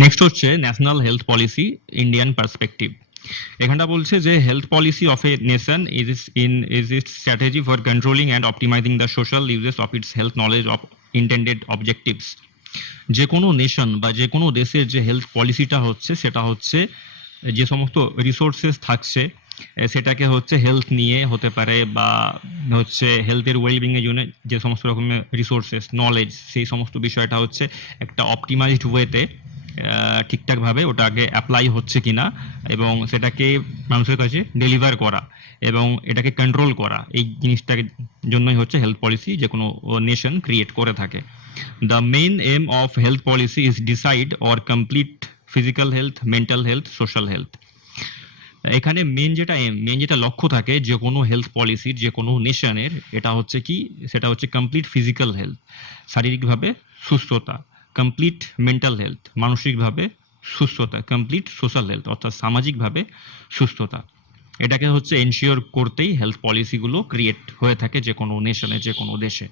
Next হচ্ছে national health policy Indian perspective. এখানটা বলছে যে health policy of a nation is it's strategy for controlling and optimising the social uses of its health knowledge of intended objectives. যে কোনো nation বা যে কোনো দেশের যে হেলথ পলিসিটা হচ্ছে সেটা হচ্ছে যে সমস্ত রিসোর্সেস থাকছে সেটাকে হচ্ছে হেলথ নিয়ে হতে পারে বা হচ্ছে হেলথের ওয়েলবিং এর জন্য যে সমস্ত রকমের রিসোর্সেস নলেজ সেই সমস্ত বিষয়টা হচ্ছে একটা অপটিমাইজড ওয়েতে ঠিকঠাকভাবে ওটাকে অ্যাপ্লাই হচ্ছে কিনা এবং সেটাকে মানুষের কাছে ডেলিভার করা এবং এটাকে কন্ট্রোল করা, এই জিনিসটার জন্যই হচ্ছে হেলথ পলিসি যে কোনো নেশন ক্রিয়েট করে থাকে। The main aim of health policy is decide or complete physical health, mental health, social health. এখানে মেন যেটা লক্ষ্য থাকে যে কোনো হেলথ পলিসির যে কোনো নেশনের, এটা হচ্ছে কি, সেটা হচ্ছে কমপ্লিট ফিজিক্যাল হেলথ, শারীরিকভাবে সুস্থতা, কমপ্লিট মেন্টাল হেলথ, মানসিকভাবে সুস্থতা, কমপ্লিট সোশ্যাল হেলথ অর্থাৎ সামাজিকভাবে সুস্থতা। এটাকে হচ্ছে এনশিওর করতেই হেলথ পলিসিগুলো ক্রিয়েট হয়ে থাকে যে কোনো নেশনে, যে কোনো দেশে।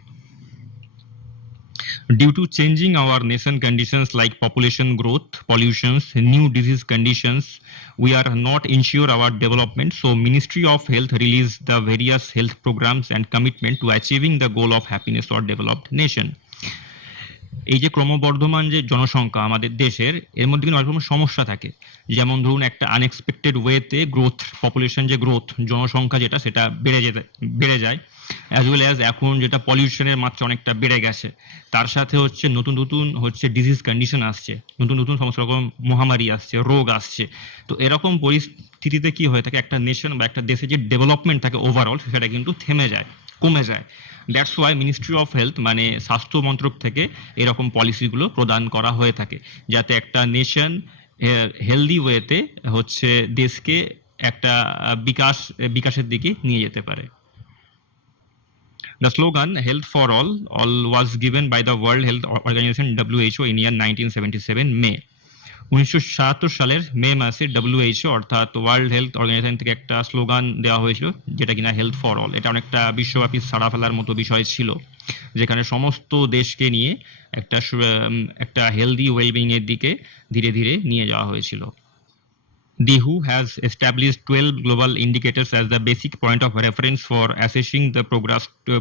Due to changing our nation conditions like population growth, pollutions, new disease conditions, we are not ensure our development. So Ministry of Health release the various health programs and commitment to achieving the goal of happiness or developed nation. এই যে ক্রমবর্ধমান যে জনসংখ্যা আমাদের দেশের, এর মধ্যে কিন্তু অনেক রকম সমস্যা থাকে। যেমন ধরুন একটা আনএক্সপেক্টেড ওয়েতে গ্রোথ, পপুলেশন যে গ্রোথ, জনসংখ্যা যেটা সেটা বেড়ে যায়, অ্যাজ ওয়েল অ্যাজ এখন যেটা পলিউশনের মাত্রা অনেকটা বেড়ে গেছে, তার সাথে হচ্ছে নতুন নতুন হচ্ছে ডিজিজ কন্ডিশন আসছে, নতুন নতুন সমস্ত রকম মহামারী আসছে, রোগ আসছে। তো এরকম পরিস্থিতিতে কি হয়ে থাকে, একটা নেশন বা একটা দেশে যে ডেভেলপমেন্ট থাকে ওভারঅল সেটা কিন্তু থেমে যায়, কমে যায়। That's why ministry of health মানে স্বাস্থ্য মন্ত্রক থেকে এরকম পলিসিগুলো প্রদান করা হয়ে থাকে, যাতে একটা নেশন হেলদি ওয়েতে হচ্ছে দেশকে একটা বিকাশের দিকে নিয়ে যেতে পারে। The slogan "Health for All" was given by the World Health Organization (WHO) in year 1977 May। 1977 সালের মে মাসে WHO অর্থাৎ ওয়ার্ল্ড হেলথ অর্গানাইজেশন থেকে একটা স্লোগান দেওয়া হয়েছিল, যেটা কিনা হেলথ ফর অল। এটা অনেকটা বিশ্বব্যাপী সাড়া ফেলার মতো বিষয় ছিল, যেখানে সমস্ত দেশকে নিয়ে একটা হেলদি ওয়েলবিং এর দিকে ধীরে ধীরে নিয়ে যাওয়া হয়েছিল। The WHO has established 12 global indicators as the basic point of reference for assessing the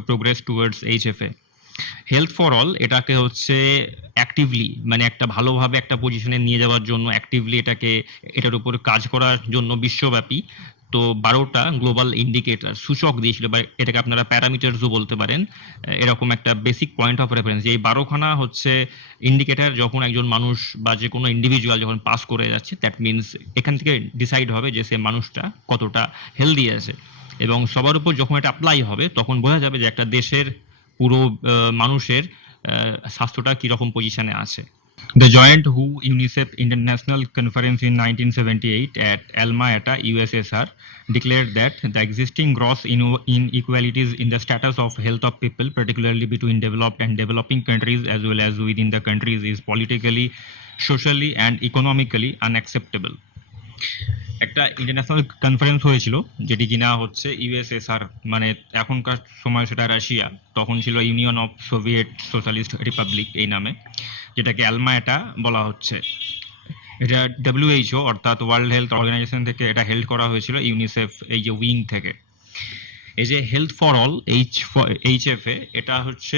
progress towards HFA. Health for all এটাকে হচ্ছে অ্যাক্টিভলি মানে একটা ভালোভাবে একটা পজিশনে নিয়ে যাওয়ার জন্য, অ্যাক্টিভলি এটার উপর কাজ করার জন্য বিশ্বব্যাপী তো 12টা গ্লোবাল ইন্ডিকেটর সূচক দিয়েছিল, বা এটাকে আপনারা প্যারামিটারসও বলতে পারেন। এরকম একটা বেসিক পয়েন্ট অফ রেফারেন্স, এই 12খানা হচ্ছে ইন্ডিকেটর যখন একজন মানুষ বা যে কোনো ইন্ডিভিজুয়াল যখন পাস করে যাচ্ছে, দ্যাট মিনস এখান থেকে ডিসাইড হবে যে সে মানুষটা কতটা হেলদি আছে, এবং সবার উপর যখন এটা অ্যাপ্লাই হবে তখন বোঝা যাবে যে একটা দেশের পুরো মানুষের স্বাস্থ্যটা কিরকম পজিশনে আছে। The joint WHO-UNICEF International Conference in 1978 at Alma-Ata, USSR, declared that the existing gross inequalities in the status of health of people, particularly between developed and developing countries as well as within the countries, is politically, socially, and economically unacceptable. একটা international conference হয়েছিল, যেটি কিনা হচ্ছে USSR মানে এখনকার সময় সেটা Russia, তখন ছিল union of Soviet socialist Republic এই নামে, যেটাকে অ্যালমায়াটা বলা হচ্ছে। এটা WHO অর্থাৎ ওয়ার্ল্ড হেলথ অর্গানাইজেশন থেকে এটা হেল্ড করা হয়েছিল, ইউনিসেফ এই যে উইং থেকে। এই যে হেলথ ফর অল HFA, এটা হচ্ছে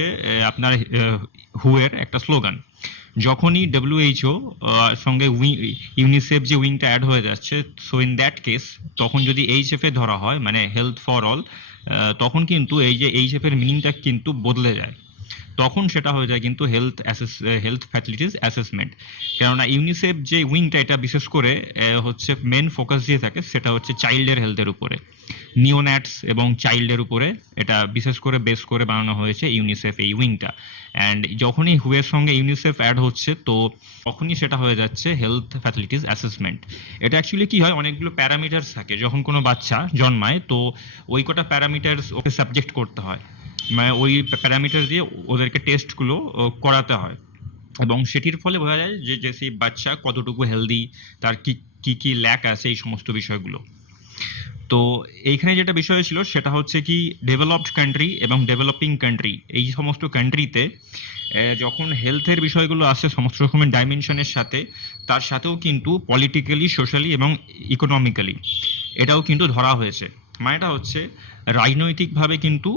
আপনার হু এর একটা স্লোগান। যখনই WHO সঙ্গে ইউনিসেফ যে উইংটা অ্যাড হয়ে যাচ্ছে, সো ইন দ্যাট কেস তখন যদি HFA ধরা হয় মানে হেলথ ফর অল, তখন কিন্তু এই যে HF এর মিনিংটা কিন্তু বদলে যায়। তখন সেটা হয়ে যায় কিন্তু হেলথ ফ্যাসিলিটিস অ্যাসেসমেন্ট। কেননা ইউনিসেফ যে উইংটা এটা বিশেষ করে হচ্ছে মেন ফোকাস দিয়ে থাকে সেটা হচ্ছে চাইল্ডের হেলথের উপরে, নিওন্যাটস এবং চাইল্ডের উপরে এটা বিশেষ করে বেস করে বানানো হয়েছে ইউনিসেফ এই উইংটা। অ্যান্ড যখনই হুয়ের সঙ্গে ইউনিসেফ অ্যাড হচ্ছে তো তখনই সেটা হয়ে যাচ্ছে হেলথ ফ্যাসিলিটিস অ্যাসেসমেন্ট। এটা অ্যাকচুয়ালি কি হয়, অনেকগুলো প্যারামিটার্স থাকে যখন কোনো বাচ্চা জন্মায়, তো ওই কটা প্যারামিটার্স ওকে সাবজেক্ট করতে হয়, মানে ওই প্যারামিটার দিয়ে ওদেরকে টেস্টগুলো করাতে হয়, এবং সেটির ফলে বোঝা যায় যে সেই বাচ্চা কতটুকু হেলদি, তার কি কি ল্যাক আছে, এই সমস্ত বিষয়গুলো। তো এইখানে যেটা বিষয় ছিল সেটা হচ্ছে কি ডেভেলপড কান্ট্রি এবং ডেভেলপিং কান্ট্রি এই সমস্ত কান্ট্রিতে যখন হেলথের বিষয়গুলো আসে সমস্ত রকমের ডাইমেনশনের সাথে, তার সাথেও কিন্তু পলিটিক্যালি, সোশ্যালি এবং ইকোনমিক্যালি এটাও কিন্তু ধরা হয়েছে। মানেটা হচ্ছে রাজনৈতিকভাবে কিন্তু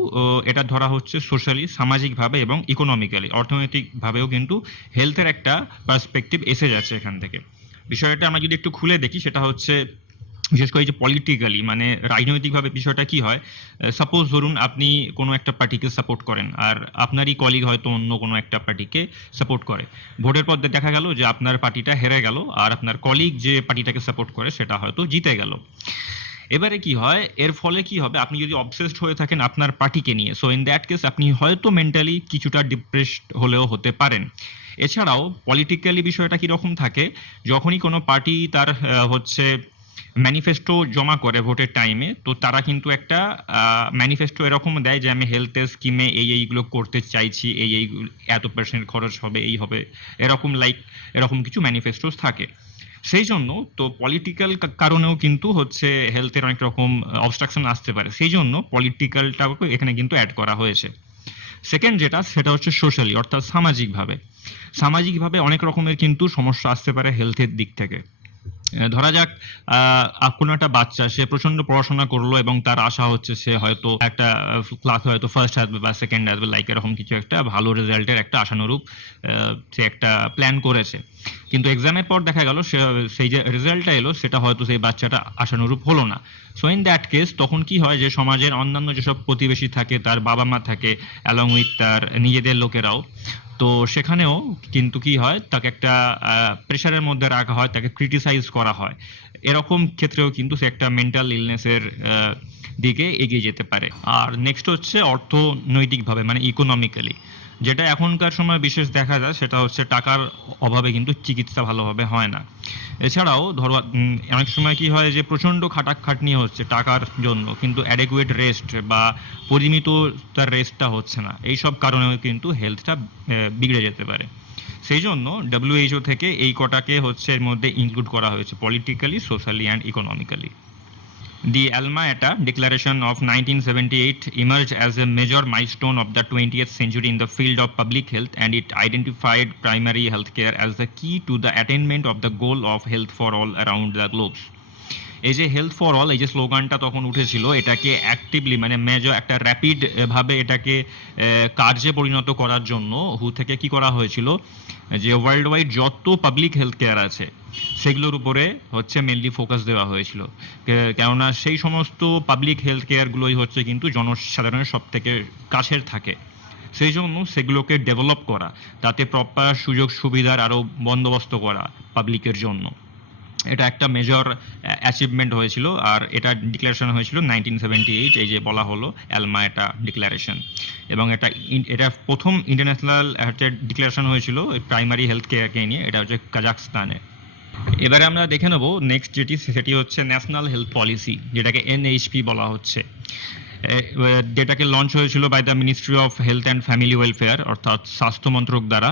এটা ধরা হচ্ছে, সোশ্যালি সামাজিকভাবে এবং ইকোনমিক্যালি অর্থনৈতিকভাবেও কিন্তু হেলথের একটা পার্সপেক্টিভ এসে যাচ্ছে এখান থেকে। বিষয়টা আমরা যদি একটু খুলে দেখি সেটা হচ্ছে বিশেষ করে যে পলিটিক্যালি মানে রাজনৈতিকভাবে বিষয়টা কি হয়, সাপোজ ধরুন আপনি কোনো একটা পার্টিকে সাপোর্ট করেন আর আপনারই কলিগ হয়তো অন্য কোনো একটা পার্টিকে সাপোর্ট করে, ভোটের পর দেখা গেল যে আপনার পার্টিটা হেরে গেল আর আপনার কলিগ যে পার্টিটাকে সাপোর্ট করে সেটা হয়তো জিতে গেল। এবারে কি হয়, এর ফলে কি হবে, আপনি যদি অবসেসড হয়ে থাকেন আপনার পার্টিকে নিয়ে, সো ইন দ্যাট কেস আপনি হয়তো মেন্টালি কিছুটা ডিপ্রেসড হলেও হতে পারেন। এছাড়াও পলিটিক্যালি বিষয়টা কিরকম থাকে, যখনই কোনো পার্টি তার হচ্ছে ম্যানিফেস্টো জমা করে ভোটের টাইমে, তো তারা কিন্তু একটা ম্যানিফেস্টো এরকম দেয় যে আমি হেলথের স্কিমে এইগুলো করতে চাইছি, এই এত পার্সেন্ট খরচ হবে, এই হবে, এরকম এরকম কিছু ম্যানিফেস্টোস থাকে। সেই জন্য তো পলিটিক্যাল কারণেও কিন্তু হচ্ছে হেলথের অনেক রকম অবস্ট্রাকশন আসতে পারে, সেই জন্য পলিটিক্যালটাও এখানে কিন্তু অ্যাড করা হয়েছে। সেকেন্ড যেটা সেটা হচ্ছে সোশ্যালি, অর্থাৎ সামাজিকভাবে অনেক রকমের কিন্তু সমস্যা আসতে পারে হেলথের দিক থেকে। ধরা যাক কোনো একটা বাচ্চা, সে প্রচন্ড পড়াশোনা করলো এবং তার আশা হচ্ছে সে হয়তো একটা ক্লাসে হয়তো ফার্স্ট আসবে বা সেকেন্ড আসবে, লাইক এরকম কিছু একটা ভালো রেজাল্টের একটা আশানুরূপ সে একটা প্ল্যান করেছে, কিন্তু এক্সামের পর দেখা গেল সেই যে রেজাল্টটা এলো সেটা হয়তো সেই বাচ্চাটা আশানুরূপ হলো না। সো ইন দ্যাট কেস তখন কি হয় যে সমাজের অন্যান্য যেসব প্রতিবেশী থাকে, তার বাবা মা থাকে, অ্যালং উইথ তার নিজেদের লোকেরাও, তো সেখানেও কিন্তু কি হয়, তাকে একটা প্রেশারের মধ্যে রাখা হয়, তাকে ক্রিটিসাইজ করা হয়। এরকম ক্ষেত্রেও কিন্তু সে একটা মেন্টাল ইলনেসের দিকে এগিয়ে যেতে পারে। আর নেক্সট হচ্ছে অর্থনৈতিকভাবে মানে ইকোনমিক্যালি, যেটা এখনকার সময় বিশেষ দেখা যায় সেটা হচ্ছে টাকার অভাবে কিন্তু চিকিৎসা ভালোভাবে হয় না। এছাড়াও ধরো অনেক সময় কি হয় যে প্রচন্ড খাটাখাটনি হচ্ছে টাকার জন্য, কিন্তু অ্যাডেকুয়েট রেস্ট বা পরিমিত তার রেস্টটা হচ্ছে না, এই সব কারণেও কিন্তু হেলথটা বিগড়ে যেতে পারে। সেই জন্য WHO থেকে এই কটাকে হচ্ছে এর মধ্যে ইনক্লুড করা হয়েছে, politically, socially and economically. The Alma-Ata Declaration of 1978 emerged as a major milestone of the 20th century in the field of public health, and it identified primary healthcare as the key to the attainment of the goal of health for all around the globe. এই যে health for all এই যে স্লোগানটা তখন উঠেছিল, এটাকে actively মানে major একটা rapid ভাবে এটাকে কার্যে পরিণত করার জন্য হু থেকে কি করা হয়েছিল, যে ওয়ার্ল্ড ওয়াইড যত পাবলিক হেলথ কেয়ার আছে সেগুলোর উপরে হচ্ছে মেনলি ফোকাস দেওয়া হয়েছিল। কেননা সেই সমস্ত পাবলিক হেলথ কেয়ারগুলোই হচ্ছে কিন্তু জনসাধারণের সব থেকে কাছের থাকে, সেই জন্য সেগুলোকে ডেভেলপ করা, তাতে প্রপার সুযোগ সুবিধার আরও বন্দোবস্ত করা পাবলিকের জন্য, এটা একটা মেজর অ্যাচিভমেন্ট হয়েছিল। আর এটা ডিক্লারেশন হয়েছিল 1978, এই যে বলা হলো অ্যালমা-আটা ডিক্লারেশন। এবং এটা প্রথম ইন্টারন্যাশনাল ডিক্লারেশন হয়েছিল প্রাইমারি হেলথ কেয়ারকে নিয়ে, এটা হচ্ছে কাজাখস্তানে। এবারে আমরা দেখে নেব নেক্সট সেটি হচ্ছে ন্যাশনাল হেলথ পলিসি, যেটাকে NHP বলা হচ্ছে, যেটাকে লঞ্চ হয়েছিল by the ministry of health and family welfare, অর্থাৎ স্বাস্থ্য মন্ত্রক দ্বারা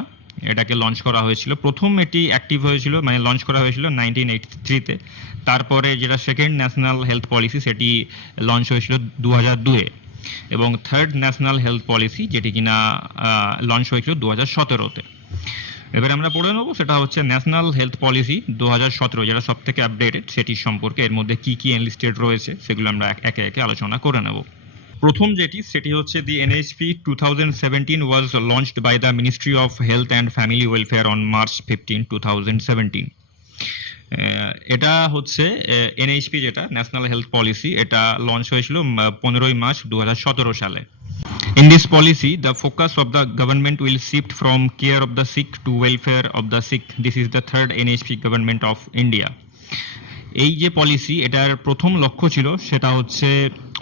এটাকে লঞ্চ করা হয়েছিল। প্রথম এটি অ্যাক্টিভ হয়েছিল মানে লঞ্চ করা হয়েছিল 1983-তে, তারপরে যেটা সেকেন্ড ন্যাশনাল হেলথ পলিসি সেটি লঞ্চ হয়েছিল 2002-এ, এবং থার্ড ন্যাশনাল হেলথ পলিসি যেটি কিনা লঞ্চ হয়েছিল 2017-তে। এবারে আমরা পড়ে নেবো সেটা হচ্ছে ন্যাশনাল হেলথ পলিসি 2017, যেটা সব থেকে আপডেটেড, সেটির সম্পর্কে এর মধ্যে কি কি এনলিস্টেড রয়েছে সেগুলো আমরা একে একে আলোচনা করে নেব। প্রথম যেটি সেটি হচ্ছে দি NHP 2017 was launched by the Ministry of Health and Family Welfare on March 15, 2017. এটা হচ্ছে NHP যেটা ন্যাশনাল হেলথ পলিসি, এটা লঞ্চ হয়েছিল 15 মার্চ 2017 সালে। In this policy, the focus of the government will shift from care of the sick to welfare of the sick. This is the third NHP government of India. এই যে policy, এটার প্রথম লক্ষ্য ছিল সেটা হচ্ছে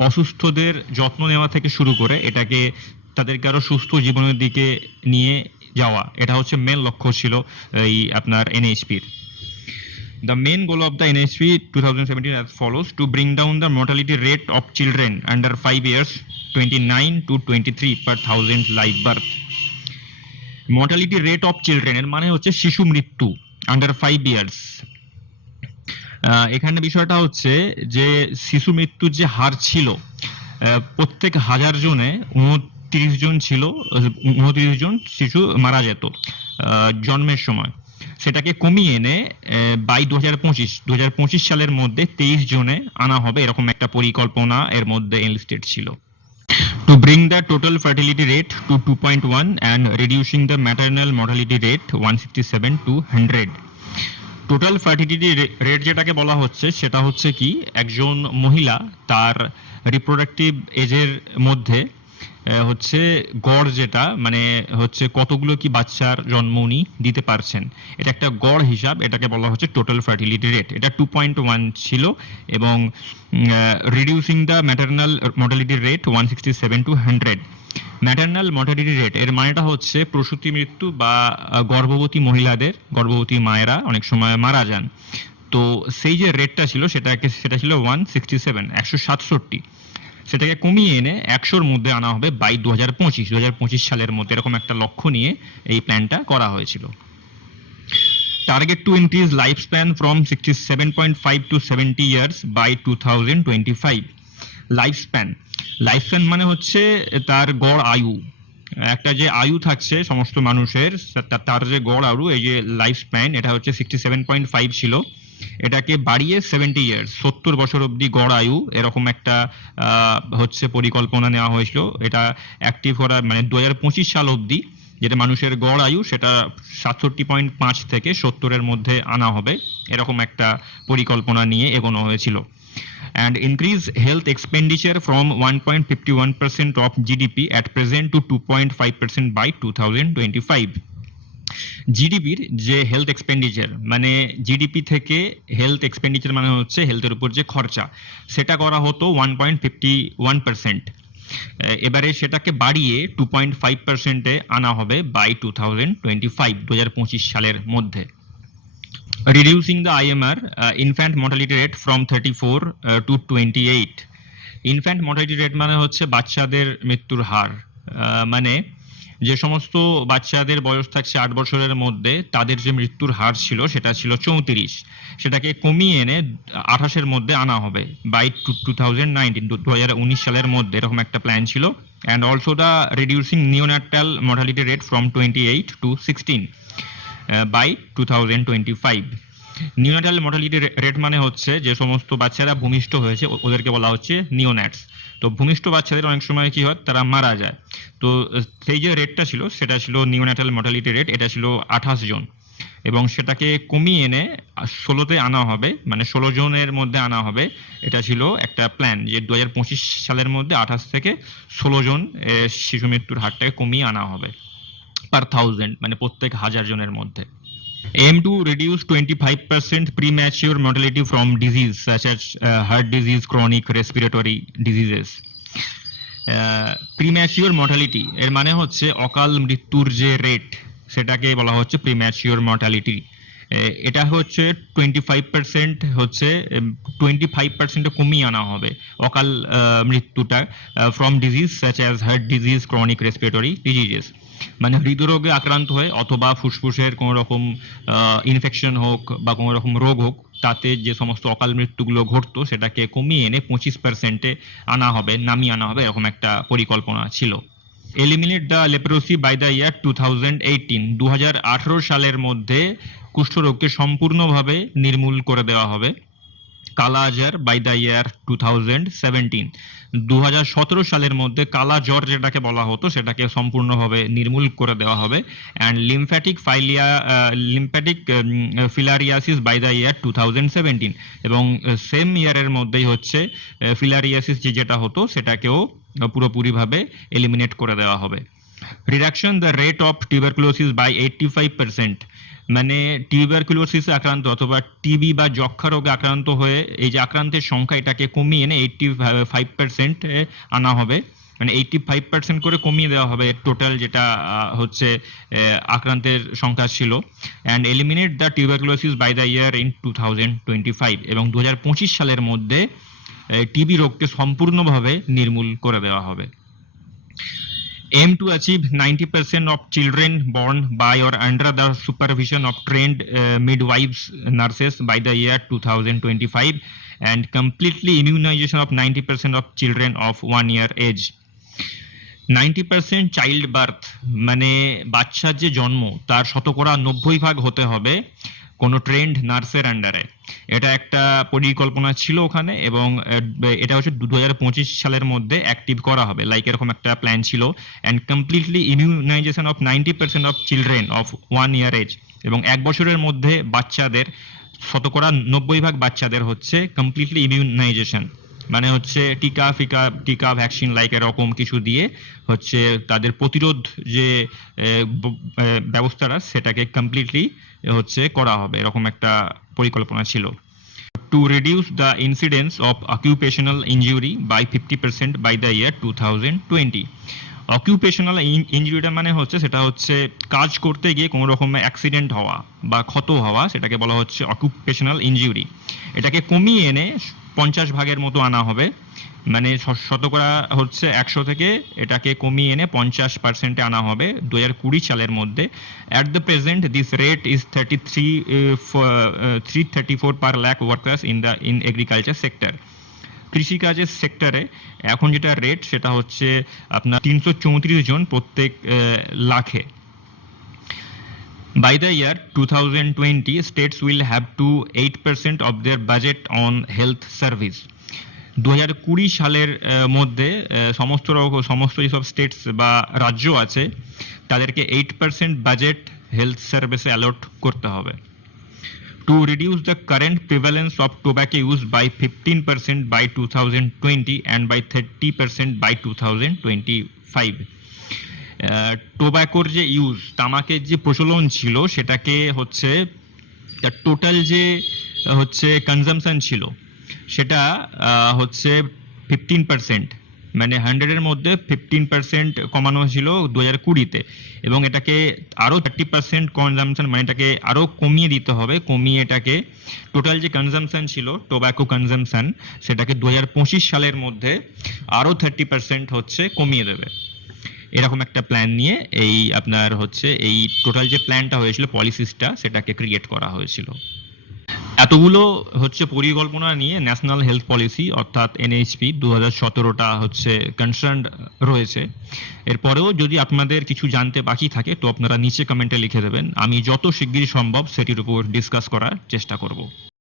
অসুস্থদের যত্ন নেওয়া থেকে শুরু করে এটাকে তাদেরকে আরো সুস্থ জীবনের দিকে নিয়ে যাওয়া, এটা হচ্ছে মেন লক্ষ্য ছিল এই আপনার NHP-র। The main goal of the NHP 2017 as follows: to bring down the mortality rate of children under 5 years 29 to 23 per 1000 live birth. Mortality rate of children এর মানে হচ্ছে শিশু মৃত্যু, under 5 years এখানে বিষয়টা হচ্ছে যে শিশু মৃত্যুর যে হার ছিল, প্রত্যেক 1000 জনে 29 জন ছিল, 29 জন শিশু মারা যেত জন্মের সময়। সেটাকে কমিয়ে এনে বাই 2025 সালের মধ্যে 23 জনে আনা হবে, এরকম একটা পরিকল্পনা এর মধ্যে এনলিস্টেড ছিল। To bring the total fertility rate to 2.1 and reducing the maternal mortality rate 167 to 100. Total fertility rate যেটাকে বলা হচ্ছে সেটা হচ্ছে কি, একজন মহিলা তার রিপ্রোডাক্টিভ এজের মধ্যে হচ্ছে গড় যেটা মানে হচ্ছে কতগুলো কি বাচ্চার জন্ম উনি দিতে পারছেন, এটা একটা গড় হিসাব, এটাকে বলা হচ্ছে টোটাল ফার্টিলিটি রেট। এটা 2.1 ছিল এবং reducing the maternal mortality rate 167 to 100। Maternal mortality rate এর মানেটা হচ্ছে প্রসূতি মৃত্যু বা গর্ভবতী মহিলাদের, গর্ভবতী মায়েরা অনেক সময় মারা যান, তো সেই যে রেটটা ছিল সেটা ছিল 167, সেটাকে কমিয়ে এনে 100-র মধ্যে আনা হবে বাই 2025 সালের মধ্যে, এরকম একটা লক্ষ্য নিয়ে এই প্ল্যানটা করা হয়েছিল। Target to increase life span from 67.5 to 70 years by 2025। Life span মানে হচ্ছে তার গড় আয়ু, একটা যে আয়ু থাকছে সমস্ত মানুষের, তার যে গড় আয়ু, এই যে লাইফ স্প্যান, এটা হচ্ছে 67.5 ছিল, এটাকে বাড়িয়ে 70 ইয়ার্স, 70 বছর অবধি গড় আয়ু, এরকম একটা হচ্ছে পরিকল্পনা নেওয়া হয়েছিল। এটা অ্যাক্টিভ করা মানে 2025 সাল অবধি যেটা মানুষের গড় আয়ু সেটা 67.5 থেকে 70-এর মধ্যে আনা হবে, এরকম একটা পরিকল্পনা নিয়ে এগোনো হয়েছিল। And increase health expenditure from 1.51% of GDP at present to 2.5% by 2025। জিডিপির যে হেলথ এক্সপেন্ডিচার মানে জিডিপি থেকে হেলথ এক্সপেন্ডিচার মানে হচ্ছে হেলথের উপর যে খরচা, সেটা করা হতো 1.51%, এবারে সেটাকে বাড়িয়ে 2.5%-এ আনা হবে বাই 2025 সালের মধ্যে। Reducing the IMR infant mortality rate from 34 to 28। Infant mortality rate মানে হচ্ছে বাচ্চাদের মৃত্যুর হার, মানে যে সমস্ত বাচ্চাদের বয়স থাকছে 8 বছরের মধ্যে তাদের যে মৃত্যুর হার ছিল সেটা ছিল 34, সেটাকে কমিয়ে এনে 28-এর মধ্যে আনা হবে বাই 2019 সালের মধ্যে, এরকম একটা প্ল্যান ছিল। And also the reducing neonatal mortality rate from 28 to 16 by 2025। Neonatal mortality rate মানে হচ্ছে যে সমস্ত বাচ্চারা ভূমিষ্ঠ হয়েছে ওদেরকে বলা হচ্ছে নিওন্যাটস। তো ভূমিষ্ঠ বাচ্চাদের অনেক সময় কি হয়, তারা মারা যায়, তো সেই যে রেটটা ছিল সেটা ছিল নিওনাটাল মর্টালিটি রেট, এটা ছিল 28 জন, এবং সেটাকে কমিয়ে এনে 16-তে আনা হবে, মানে 16 জনের মধ্যে আনা হবে। এটা ছিল একটা প্ল্যান যে 2025 সালের মধ্যে 28 থেকে 16 জন শিশু মৃত্যুর হারটাকে কমিয়ে আনা হবে পার 1000, মানে প্রত্যেক 1000 জনের মধ্যে। Aim to reduce 25% premature mortality from disease such as heart disease, chronic respiratory diseases। Premature mortality এর মানে হচ্ছে অকাল মৃত্যুর যে রেট সেটাকে বলা হচ্ছে প্রিম্যাচিওর মর্টালিটি। এটা হচ্ছে 25% হচ্ছে 25% কমিয়ে আনা হবে অকাল মৃত্যুটা from disease such as heart disease, chronic respiratory diseases, মানে হৃদরোগে আক্রান্ত হয়ে অথবা ফুসফুসের কোনো রকম ইনফেকশন হোক বা কোনো রকম রোগ হোক, তাতে যে সমস্ত অকাল মৃত্যুগুলো ঘটতো সেটাকে কমিয়ে এনে 25%-এ আনা হবে, নামিয়ে আনা হবে, এরকম একটা পরিকল্পনা ছিল। Eliminate the leprosy by the year 2018। 2018 সালের মধ্যে কুষ্ঠরোগকে সম্পূর্ণভাবে নির্মূল করে দেওয়া হবে। কালা আজার বাই দ্য ইয়ার 2017। 2017 সালের মধ্যে কালা জ্বর যেটাকে বলা হতো সেটাকে সম্পূর্ণভাবে নির্মূল করে দেওয়া হবে। And lymphatic filariasis by the year 2017, এবং সেম ইয়ারের মধ্যেই হচ্ছে ফিলারিয়াসিস যেটা হতো সেটাকেও পুরোপুরিভাবে এলিমিনেট করে দেওয়া হবে। Reduction the rate of tuberculosis by 85%, মানে টিউবারকুলোসিসে আক্রান্ত অথবা টিবি বা যক্ষা রোগে আক্রান্ত হয়ে এই যে আক্রান্তের সংখ্যা এটাকে কমিয়ে এনে 85% আনা হবে, মানে 85% করে কমিয়ে দেওয়া হবে টোটাল যেটা হচ্ছে আক্রান্তের সংখ্যা ছিল। And eliminate the tuberculosis by the year in 2025, এবং 2025 সালের মধ্যে টিবি রোগকে সম্পূর্ণভাবে নির্মূল করে দেওয়া হবে। aim to achieve 90% of children born by or under the supervision of trained midwives nurses by the year 2025 and completely immunization of 90% of children of 1 year age. 90% child birth মানে বাচ্চার যে জন্ম তার 90% হতে হবে কোনো ট্রেন্ড নার্সের আন্ডারে। এটা একটা পরিকল্পনা ছিল ওখানে এবং এটা হচ্ছে 2025 সালের মধ্যে অ্যাক্টিভ করা হবে, লাইক এরকম একটা প্ল্যান ছিল। And completely immunization of 90% of children of 1 year age, এবং 1 বছরের মধ্যে বাচ্চাদের 90% বাচ্চাদের হচ্ছে কমপ্লিটলি ইমিউনাইজেশন, মানে হচ্ছে টিকা ভ্যাকসিন লাইক এরকম কিছু দিয়ে হচ্ছে তাদের প্রতিরোধ যে ব্যবস্থাটা সেটাকে কমপ্লিটলি হচ্ছে করা হবে, এরকম একটা পরিকল্পনা ছিল। To reduce the incidence of occupational injury by 50% by the year 2020। Occupational ইনজুরিটা মানে হচ্ছে সেটা হচ্ছে কাজ করতে গিয়ে কোনো রকম অ্যাক্সিডেন্ট হওয়া বা ক্ষত হওয়া, সেটাকে বলা হচ্ছে অকুপেশনাল ইনজুরি। এটাকে কমিয়ে এনে 50% মতো আনা হবে, মানে 100 থেকে এটাকে কমিয়ে এনে 50% আনা হবে 2020 সালের মধ্যে। At the present this rate is 334 per lakh workers in agriculture sector. কৃষিকাজের সেক্টরে এখন যেটা রেট সেটা হচ্ছে আপনার 334 জন প্রত্যেক লাখে। By the year 2020, states will have to 8% of their budget on health service. 2020 সালের মধ্যে সমস্ত যেসব স্টেটস বা রাজ্য আছে তাদেরকে 8% বাজেট হেলথ সার্ভিসে অ্যালট করতে হবে। To reduce the current prevalence of tobacco use by 15% by 2020 and by 30% by 2025. টোব্যাকোর যে ইউজ, তামাকের যে প্রচলন ছিল সেটাকে হচ্ছে টোটাল যে হচ্ছে কনজাম্পশন ছিল সেটা হচ্ছে 15%, মানে 100-এর মধ্যে 15% কমানো ছিল 2020-তে, এবং এটাকে আরো 30% কনজাম্পশন, মানে এটাকে আরো কমিয়ে দিতে হবে। কমিয়ে এটাকে টোটাল যে কনজাম্পশন ছিল টোব্যাকো কনজাম্পশন সেটাকে 2025 সালের মধ্যে আরো 30% হচ্ছে কমিয়ে দেবে। এরকম একটা প্ল্যান নিয়ে এই আপনার হচ্ছে এই টোটাল যে প্ল্যানটা হয়েছিল, পলিসিসটা, সেটাকে ক্রিয়েট করা হয়েছিল। এতগুলো হচ্ছে পরিকল্পনা নিয়ে ন্যাশনাল হেলথ পলিসি অর্থাৎ এনএইচপি 2017টা হচ্ছে কনসার্ন রয়েছে। এরপরেও যদি আপনাদের কিছু জানতে বাকি থাকে তো আপনারা নিচে কমেন্টে লিখে দেবেন, আমি যত শিগগিরই সম্ভব সেটির উপর ডিসকাস করার চেষ্টা করব।